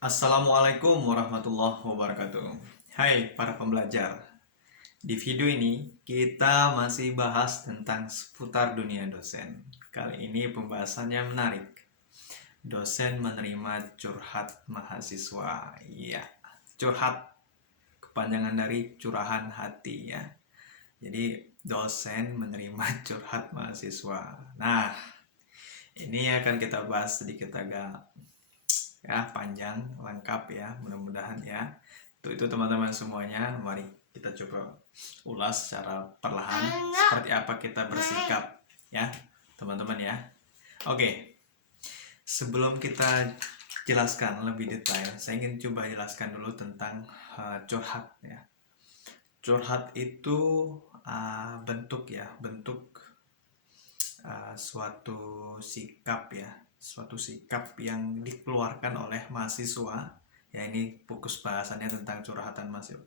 Assalamualaikum warahmatullahi wabarakatuh. Hai para pembelajar. Di video ini kita masih bahas tentang seputar dunia dosen. Kali ini pembahasannya menarik. Dosen menerima curhat mahasiswa. Iya, curhat kepanjangan dari curahan hati ya. Jadi dosen menerima curhat mahasiswa. Nah, ini akan kita bahas sedikit agak ya panjang lengkap ya, mudah-mudahan ya. Itu teman-teman semuanya, mari kita coba ulas secara perlahan seperti apa kita bersikap ya teman-teman ya. Oke, sebelum kita jelaskan lebih detail, saya ingin coba jelaskan dulu tentang curhat ya. Curhat itu bentuk ya, bentuk suatu sikap yang dikeluarkan oleh mahasiswa ya. Ini fokus bahasannya tentang curhatan mahasiswa.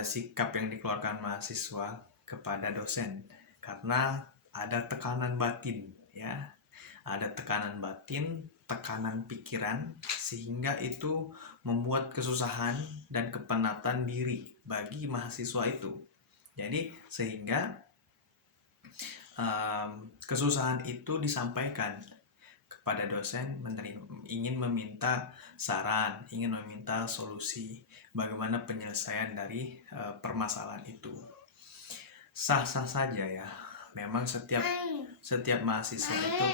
Sikap yang dikeluarkan mahasiswa kepada dosen karena ada tekanan batin ya, ada tekanan batin, tekanan pikiran, sehingga itu membuat kesusahan dan kepenatan diri bagi mahasiswa itu. Jadi sehingga kesusahan itu disampaikan kepada dosen, ingin meminta saran, ingin meminta solusi bagaimana penyelesaian dari permasalahan itu. Sah-sah saja ya. Memang setiap mahasiswa itu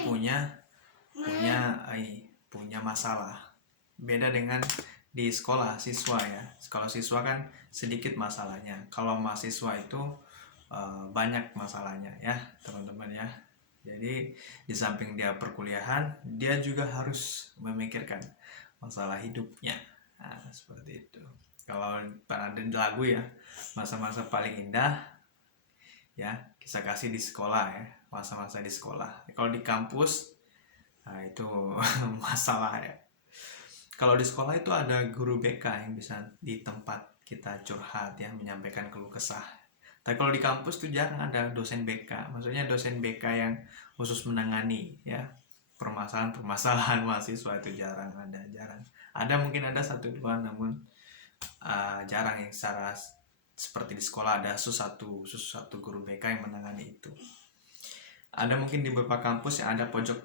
punya masalah. Beda dengan di sekolah siswa ya. Kalau siswa kan sedikit masalahnya. Kalau mahasiswa itu banyak masalahnya ya teman-teman ya. Jadi di samping dia perkuliahan, dia juga harus memikirkan masalah hidupnya. Nah, seperti itu. Kalau ada lagu ya, masa-masa paling indah ya, kisah kasih di sekolah ya, masa-masa di sekolah. Kalau di kampus, nah itu masalah ya. Kalau di sekolah itu ada guru BK yang bisa di tempat kita curhat ya, menyampaikan keluh kesah. Tapi kalau di kampus tuh jarang ada dosen BK. Maksudnya dosen BK yang khusus menangani ya permasalahan mahasiswa, itu jarang ada, jarang. Ada mungkin ada satu dua, namun jarang yang secara seperti di sekolah ada satu guru BK yang menangani itu. Ada mungkin di beberapa kampus yang ada pojok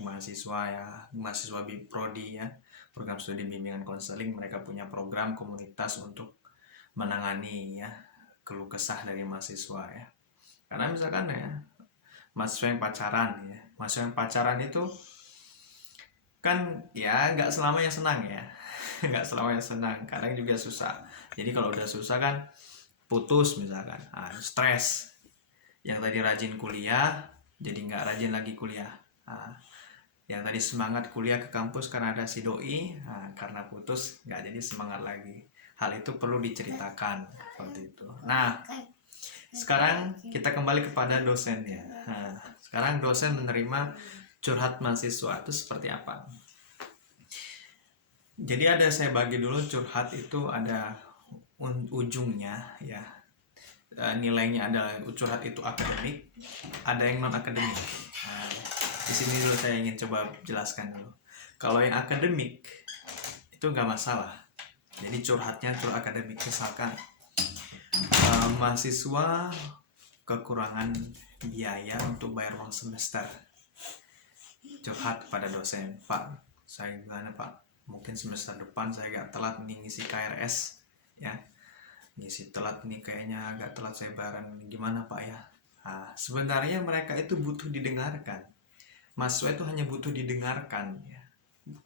mahasiswa ya, mahasiswa prodi ya, program studi bimbingan konseling. Mereka punya program komunitas untuk menangani ya keluh kesah dari mahasiswa ya. Karena misalkan ya mahasiswa yang pacaran itu kan ya nggak selamanya senang ya. Nggak selamanya senang, kadang juga susah. Jadi kalau udah susah kan putus misalkan, stres. Yang tadi rajin kuliah jadi nggak rajin lagi kuliah. Yang tadi semangat kuliah ke kampus karena ada si doi, karena putus nggak jadi semangat lagi. Hal itu perlu diceritakan seperti itu. Nah, sekarang kita kembali kepada dosennya. Nah, sekarang dosen menerima curhat mahasiswa itu seperti apa? Jadi saya bagi dulu curhat itu ada ujungnya ya. Nilainya ada curhat itu akademik, ada yang non akademik. Nah, di sini dulu saya ingin coba jelaskan dulu. Kalau yang akademik itu nggak masalah. Jadi curhatnya curhat akademik, misalkan mahasiswa kekurangan biaya untuk bayar uang semester, curhat pada dosen, Pak, saya gimana Pak? Mungkin semester depan saya agak telat nih ngisi KRS ya. Ngisi telat nih, kayaknya agak telat saya bayaran, gimana Pak ya? Nah, sebenarnya mereka itu butuh didengarkan. Mahasiswa itu hanya butuh didengarkan ya.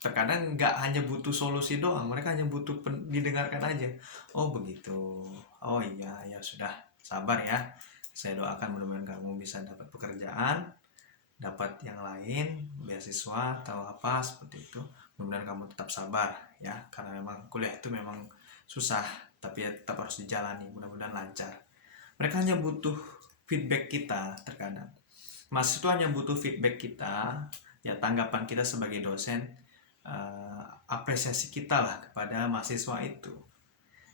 Terkadang nggak hanya butuh solusi doang, mereka hanya butuh didengarkan aja. Oh begitu, oh iya ya sudah, sabar ya. Saya doakan mudah-mudahan kamu bisa dapat pekerjaan, dapat yang lain, beasiswa atau apa seperti itu. Mudah-mudahan kamu tetap sabar ya, karena memang kuliah itu memang susah, tapi ya tetap harus dijalani, mudah-mudahan lancar. Mereka hanya butuh feedback kita. Terkadang mahasiswa hanya butuh feedback kita ya, tanggapan kita sebagai dosen, apresiasi kita lah kepada mahasiswa itu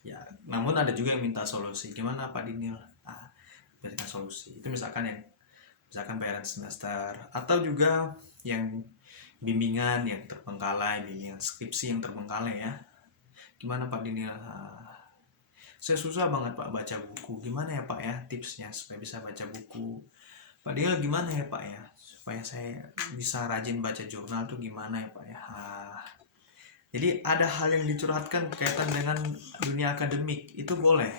ya. Namun ada juga yang minta solusi, gimana Pak Dinil, berikan solusi. Itu misalkan bayaran semester, atau juga yang bimbingan yang terbengkalai, bimbingan skripsi yang terbengkalai ya. Gimana Pak Dinil? Saya susah banget Pak baca buku. Gimana ya Pak ya tipsnya supaya bisa baca buku? Pak Dinil gimana ya Pak ya? Supaya saya bisa rajin baca jurnal tuh gimana ya Pak ya? Jadi ada hal yang dicurhatkan berkaitan dengan dunia akademik, itu boleh.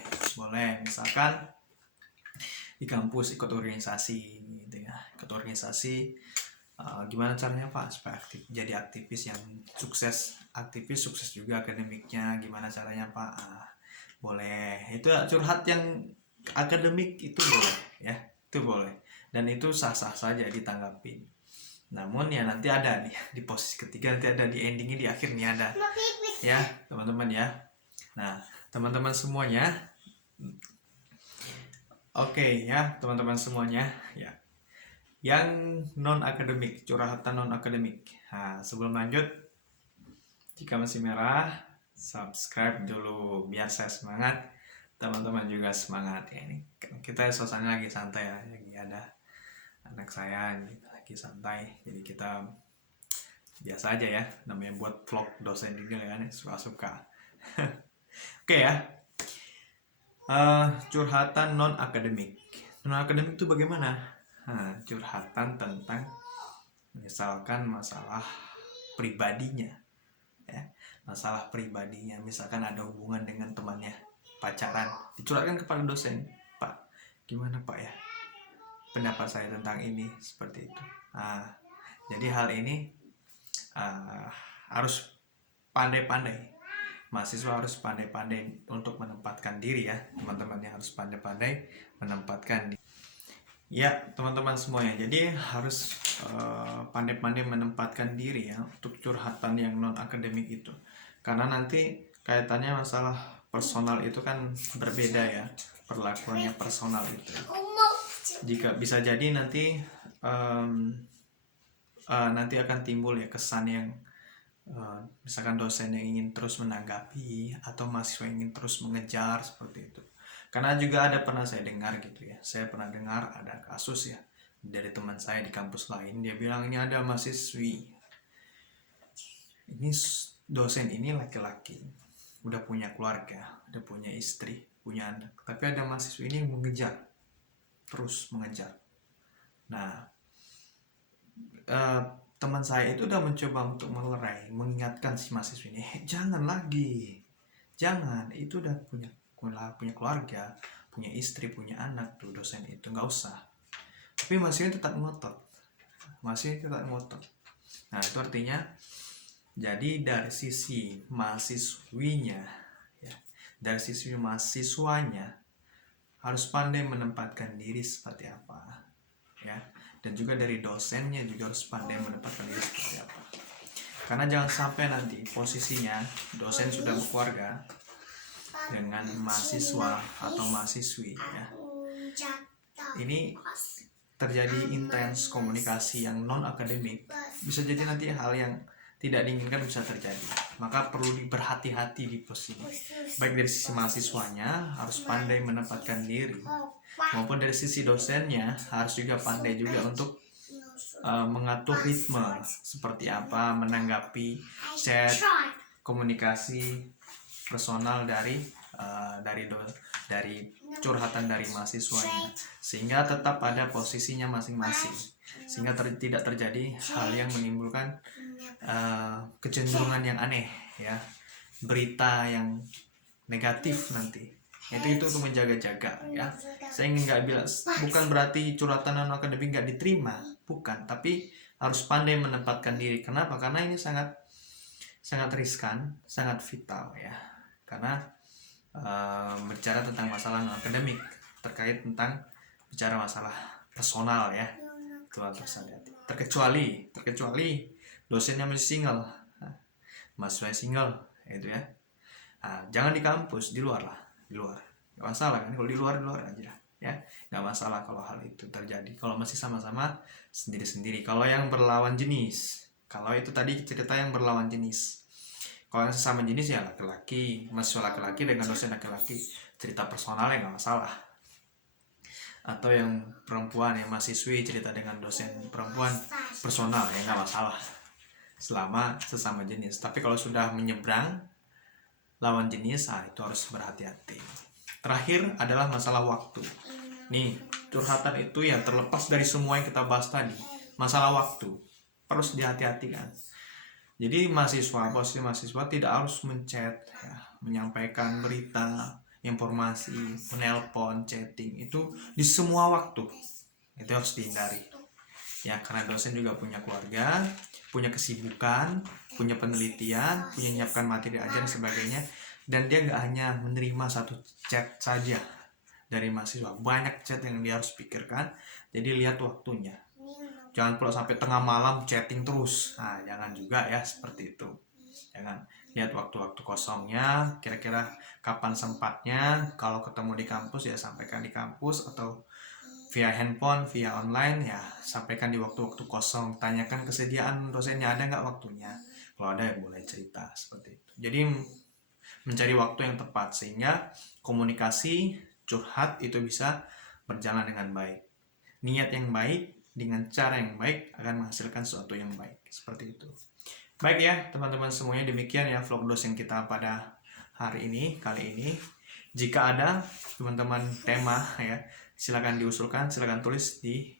Misalkan di kampus ikut organisasi gitu ya, ikut organisasi. Gimana caranya Pak supaya jadi aktivis yang sukses, juga akademiknya, gimana caranya Pak? Boleh, itu curhat yang akademik itu boleh ya, itu boleh, dan itu sah-sah saja ditanggapin. Namun ya nanti ada nih di posisi ketiga, nanti ada di endingnya, di akhir nih ada ya teman-teman ya. Nah teman-teman semuanya, oke ya teman-teman semuanya ya, yang non akademik, curhatan non akademik. Nah sebelum lanjut, jika masih merah, subscribe dulu biar saya semangat, teman-teman juga semangat ya. Ini kita suasana lagi santai ya, lagi ada anak saya lagi santai, jadi kita biasa aja ya, namanya buat vlog dosen juga kan, suka-suka. Oke ya. Curhatan non akademik. Non akademik itu bagaimana? Curhatan tentang misalkan masalah pribadinya ya, masalah pribadinya, misalkan ada hubungan dengan temannya, pacaran, dicurhatkan kepada dosen. Pak, gimana Pak ya pendapat saya tentang ini, seperti itu. Jadi hal ini harus pandai-pandai, mahasiswa harus pandai-pandai untuk menempatkan diri ya teman-teman, harus pandai-pandai menempatkan diri ya teman-teman semuanya. Jadi harus pandai-pandai menempatkan diri ya untuk curhatan yang non akademik itu, karena nanti kaitannya masalah personal itu kan berbeda ya, perlakuannya personal itu. Jika bisa jadi nanti nanti akan timbul ya kesan yang misalkan dosen yang ingin terus menanggapi atau mahasiswa yang ingin terus mengejar, seperti itu. Karena juga pernah saya dengar gitu ya, saya pernah dengar ada kasus ya dari teman saya di kampus lain, dia bilang ini ada mahasiswi, ini dosen ini laki-laki, udah punya keluarga, udah punya istri, punya anak, tapi ada mahasiswi ini yang mengejar, terus mengejar. Nah teman saya itu udah mencoba untuk melerai, mengingatkan si mahasiswa ini, jangan lagi, jangan, itu udah punya keluarga, punya istri, punya anak tuh dosen itu, nggak usah. Tapi mahasiswa tetap ngotot, Nah itu artinya, jadi dari sisi mahasiswinya ya, dari sisi mahasiswanya harus pandai menempatkan diri seperti apa ya, dan juga dari dosennya juga harus pandai menempatkan diri seperti apa. Karena jangan sampai nanti posisinya dosen sudah berkeluarga dengan mahasiswa atau mahasiswi ya, ini terjadi intens komunikasi yang non akademik, bisa jadi nanti hal yang tidak diinginkan bisa terjadi. Maka perlu berhati-hati di posisi ini, baik dari sisi mahasiswanya harus pandai menempatkan diri, maupun dari sisi dosennya harus juga pandai juga untuk mengatur ritme seperti apa menanggapi chat, komunikasi personal dari curhatan dari mahasiswanya, sehingga tetap pada posisinya masing-masing, sehingga tidak terjadi hal yang menimbulkan kecenderungan yang aneh ya, berita yang negatif nanti. Itu untuk menjaga-jaga ya. Saya ingin nggak bilang, bukan berarti curhatan non akademik nggak diterima, bukan, tapi harus pandai menempatkan diri. Kenapa? Karena ini sangat riskan, sangat vital ya, karena bicara tentang masalah non akademik, terkait tentang bicara masalah personal ya, itu harus hati-hati. Terkecuali dosennya masih single, mahasiswa single itu ya. Jangan di kampus, di luar lah, di luar nggak masalah kan, kalau di luar aja ya, nggak masalah kalau hal itu terjadi, kalau masih sama-sama sendiri-sendiri. Kalau yang berlawan jenis, kalau itu tadi cerita yang berlawan jenis, kalau yang sesama jenis ya laki-laki, mahasiswa laki-laki dengan dosen laki-laki, cerita personalnya nggak masalah. Atau yang perempuan, yang mahasiswi cerita dengan dosen perempuan personal ya nggak masalah. selama sesama jenis. Tapi kalau sudah menyeberang lawan jenis, itu harus berhati-hati. Terakhir adalah masalah waktu. Nih, curhatan itu yang terlepas dari semua yang kita bahas tadi, masalah waktu harus dihati-hatikan. Jadi posisi mahasiswa tidak harus menchat, ya, menyampaikan berita, informasi, menelpon, chatting itu di semua waktu. Itu harus dihindari. Ya, karena dosen juga punya keluarga, punya kesibukan, punya penelitian, punya menyiapkan materi ajar dan sebagainya. Dan dia nggak hanya menerima satu chat saja dari mahasiswa, banyak chat yang dia harus pikirkan. Jadi lihat waktunya. Jangan pula sampai tengah malam chatting terus. Nah, jangan juga ya seperti itu. Jangan. Lihat waktu-waktu kosongnya, kira-kira kapan sempatnya. Kalau ketemu di kampus ya sampaikan di kampus, atau via handphone, via online ya sampaikan di waktu-waktu kosong. Tanyakan kesediaan dosennya, ada nggak waktunya. Kalau ada ya boleh cerita seperti itu. Jadi mencari waktu yang tepat sehingga komunikasi curhat itu bisa berjalan dengan baik. Niat yang baik dengan cara yang baik akan menghasilkan sesuatu yang baik. Seperti itu. Baik ya teman-teman semuanya, demikian ya vlog dosen kita pada hari ini, kali ini. Jika ada teman-teman tema ya, silakan diusulkan, silakan tulis di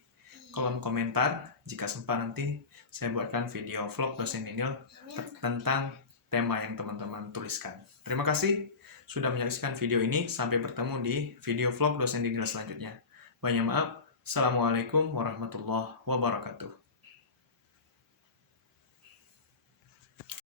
kolom komentar. Jika sempat nanti saya buatkan video vlog dosen Daniel tentang tema yang teman-teman tuliskan. Terima kasih sudah menyaksikan video ini. Sampai bertemu di video vlog dosen Daniel selanjutnya. Banyak maaf. Assalamualaikum warahmatullahi wabarakatuh.